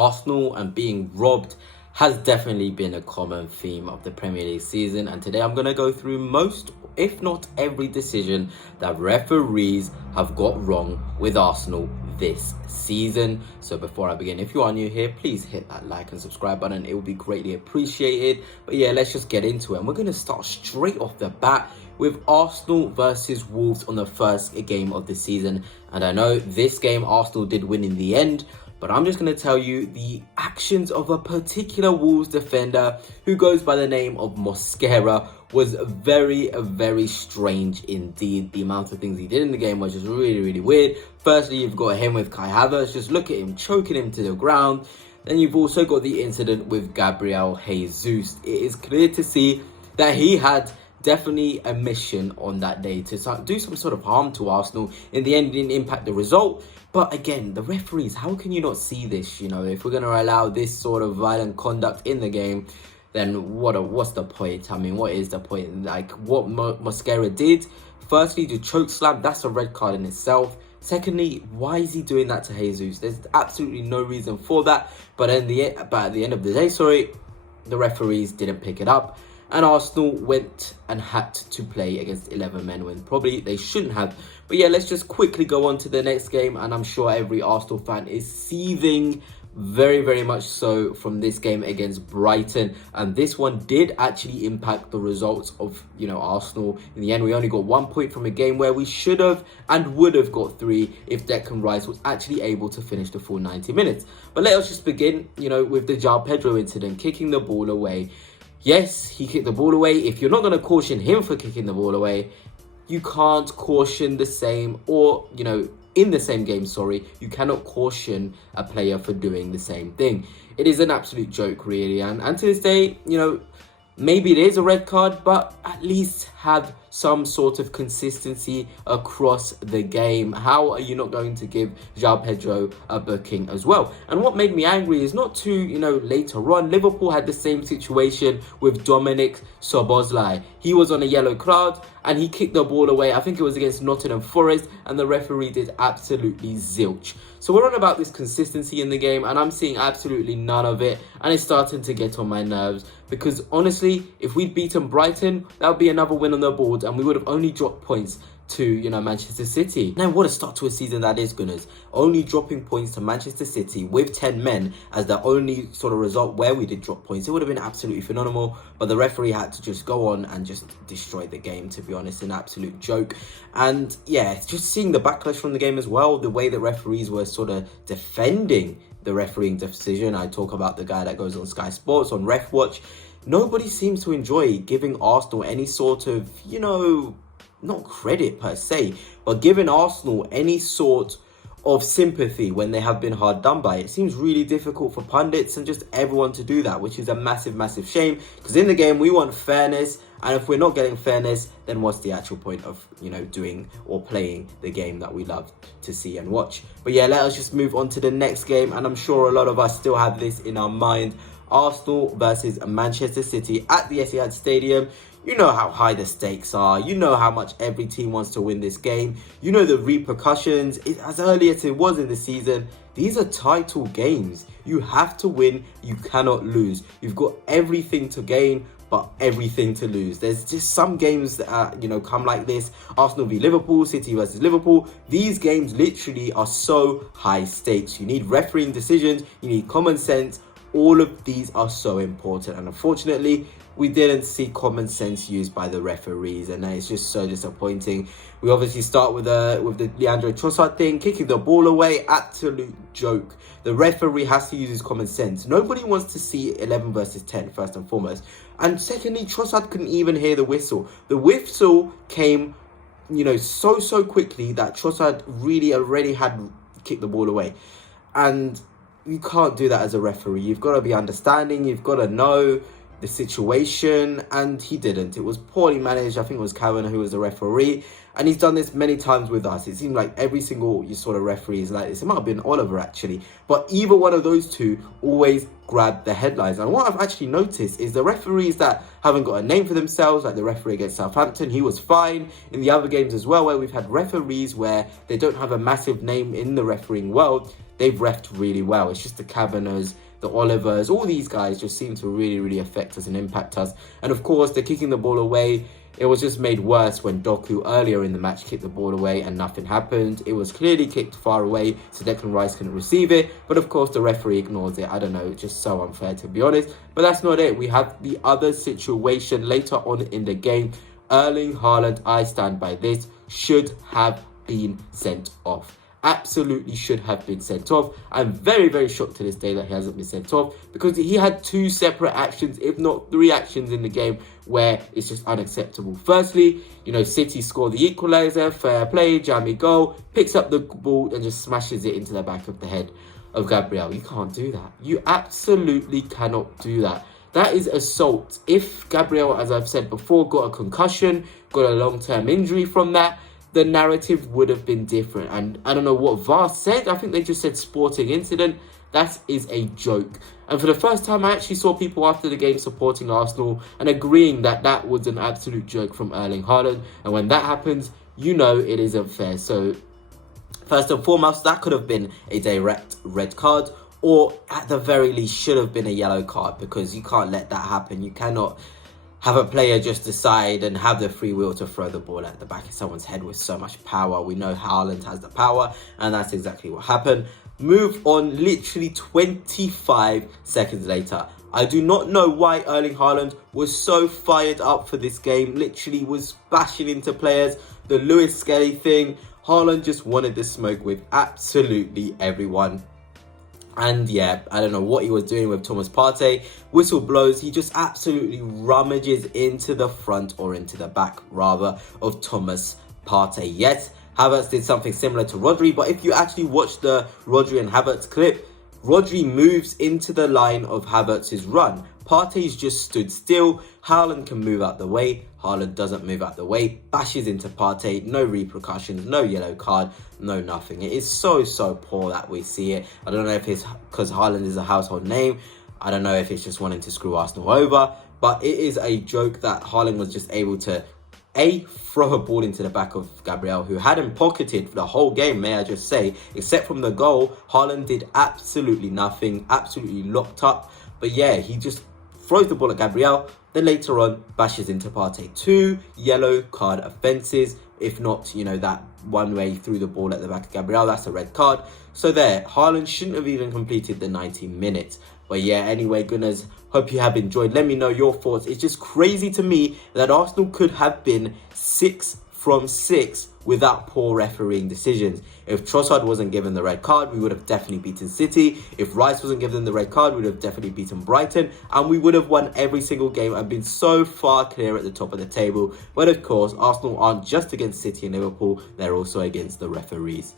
Arsenal and being robbed has definitely been a common theme of the Premier League season, and today I'm going to go through most, if not every decision that referees have got wrong with Arsenal this season. So before I begin, if you are new here, please hit that like and subscribe button. It will be greatly appreciated. But yeah, let's just get into it. And we're going to start straight off the bat with Arsenal versus Wolves on the first game of the season. And I know this game Arsenal did win in the end, but I'm just going to tell you the actions of a particular Wolves defender who goes by the name of Mosquera was very strange indeed. The amount of things he did in the game was just really weird. Firstly, you've got him with Kai Havertz. Just look at him choking him to the ground. Then you've also got the incident with Gabriel Jesus. It is clear to see that he had definitely a mission on that day to do some sort of harm to Arsenal. In the end, it didn't impact the result. But again, the referees, how can you not see this? You know, if we're going to allow this sort of violent conduct in the game, then what's the point? I mean, what is the point? Like, what Mosquera did, firstly, the choke slam, that's a red card in itself. Secondly, why is he doing that to Jesus? There's absolutely no reason for that. But at the end of the day, the referees didn't pick it up. And Arsenal went and had to play against 11 men when probably they shouldn't have. But yeah, let's just quickly go on to the next game. And I'm sure every Arsenal fan is seething very much so from this game against Brighton. And this one did actually impact the results of, Arsenal. In the end, we only got 1 point from a game where we should have and would have got 3 if Declan Rice was actually able to finish the full 90 minutes. But let us just begin, with the João Pedro incident, kicking the ball away. Yes, he kicked the ball away. If you're not going to caution him for kicking the ball away, you can't caution the same, or, in the same game, you cannot caution a player for doing the same thing. It is an absolute joke, really. And to this day, maybe it is a red card, but at least have some sort of consistency across the game. How are you not going to give João Pedro a booking as well? And what made me angry is not to, later on, Liverpool had the same situation with Dominic Szoboszlai. He was on a yellow card and he kicked the ball away. I think it was against Nottingham Forest, and the referee did absolutely zilch. So we're on about this consistency in the game, and I'm seeing absolutely none of it, and it's starting to get on my nerves, because honestly, if we'd beaten Brighton, that would be another win on the board, and we would have only dropped points to, Manchester City. Now, what a start to a season that is, Gunners. Only dropping points to Manchester City with 10 men as the only sort of result where we did drop points. It would have been absolutely phenomenal, but the referee had to just go on and just destroy the game, to be honest. An absolute joke. And yeah, just seeing the backlash from the game as well, the way the referees were sort of defending the refereeing decision. I talk about the guy that goes on Sky Sports, on Ref Watch. Nobody seems to enjoy giving Arsenal any sort of, not credit per se, but giving Arsenal any sort of sympathy when they have been hard done by. It seems really difficult for pundits and just everyone to do that, which is a massive shame, because in the game we want fairness, and if we're not getting fairness, then what's the actual point of, doing or playing the game that we love to see and watch? But yeah, let us just move on to the next game, and I'm sure a lot of us still have this in our mind. Arsenal versus Manchester City at the Etihad Stadium. You know how high the stakes are. You know how much every team wants to win this game. You know the repercussions. As early as it was in the season, these are title games. You have to win. You cannot lose. You've got everything to gain, but everything to lose. There's just some games that come like this. Arsenal v Liverpool, City versus Liverpool. These games literally are so high stakes. You need refereeing decisions. You need common sense. All of these are so important, and unfortunately, we didn't see common sense used by the referees, and it's just so disappointing. We obviously start with the Leandro Trossard thing, kicking the ball away, absolute joke. The referee has to use his common sense. Nobody wants to see 11 versus 10, first and foremost. And secondly, Trossard couldn't even hear the whistle. The whistle came, so quickly that Trossard really already had kicked the ball away. And you can't do that as a referee. You've got to be understanding. You've got to know the situation, and he didn't. It was poorly managed. I think it was Kevin who was the referee, and he's done this many times with us. It seemed like every single sort of referee is like this. It might have been Oliver, actually, but either one of those two always grab the headlines. And what I've actually noticed is the referees that haven't got a name for themselves, like the referee against Southampton, he was fine. In the other games as well, where we've had referees where they don't have a massive name in the refereeing world, they've refed really well. It's just the Kavanaghs, the Olivers, all these guys just seem to really affect us and impact us. And of course, they're kicking the ball away. It was just made worse when Doku earlier in the match kicked the ball away and nothing happened. It was clearly kicked far away, so Declan Rice couldn't receive it. But of course, the referee ignores it. I don't know, it's just so unfair to be honest. But that's not it. We have the other situation later on in the game. Erling Haaland, I stand by this, should have been sent off. Absolutely should have been sent off. I'm very shocked to this day that he hasn't been sent off, because he had 2 separate actions, if not 3 actions in the game where it's just unacceptable. Firstly, City score the equaliser, fair play, jammy goal, picks up the ball and just smashes it into the back of the head of Gabriel. You can't do that. You absolutely cannot do that. That is assault. If Gabriel, as I've said before, got a concussion, got a long-term injury from that, the narrative would have been different. And I don't know what VAR said. I think they just said sporting incident. That is a joke. And for the first time, I actually saw people after the game supporting Arsenal and agreeing that that was an absolute joke from Erling Haaland. And when that happens, it isn't fair. So first and foremost, that could have been a direct red card, or at the very least should have been a yellow card, because you can't let that happen. You cannot have a player just decide and have the free will to throw the ball at the back of someone's head with so much power. We know Haaland has the power, and that's exactly what happened. Move on, literally 25 seconds later. I do not know why Erling Haaland was so fired up for this game, literally was bashing into players. The Lewis Skelly thing, Haaland just wanted to smoke with absolutely everyone. And yeah, I don't know what he was doing with Thomas Partey. Whistle blows, he just absolutely rummages into the front, or into the back rather, of Thomas Partey. Yes, Havertz did something similar to Rodri, but if you actually watch the Rodri and Havertz clip, Rodri moves into the line of Havertz's run. Partey's just stood still. Haaland can move out the way. Haaland doesn't move out the way. Bashes into Partey. No repercussions. No yellow card. No nothing. It is so poor that we see it. I don't know if it's because Haaland is a household name. I don't know if it's just wanting to screw Arsenal over. But it is a joke that Haaland was just able to throw a ball into the back of Gabriel, who had him pocketed for the whole game, may I just say. Except from the goal, Haaland did absolutely nothing. Absolutely locked up. But yeah, he just throws the ball at Gabriel, then later on bashes into Partey. 2 yellow card offences. If not, that one way he threw the ball at the back of Gabriel, that's a red card. So there, Haaland shouldn't have even completed the 90 minutes. But yeah, anyway, Gunners, hope you have enjoyed. Let me know your thoughts. It's just crazy to me that Arsenal could have been 6 from 6 without poor refereeing decisions. If Trossard wasn't given the red card, we would have definitely beaten City. If Rice wasn't given the red card, we would have definitely beaten Brighton. And we would have won every single game and been so far clear at the top of the table. But of course, Arsenal aren't just against City and Liverpool, they're also against the referees.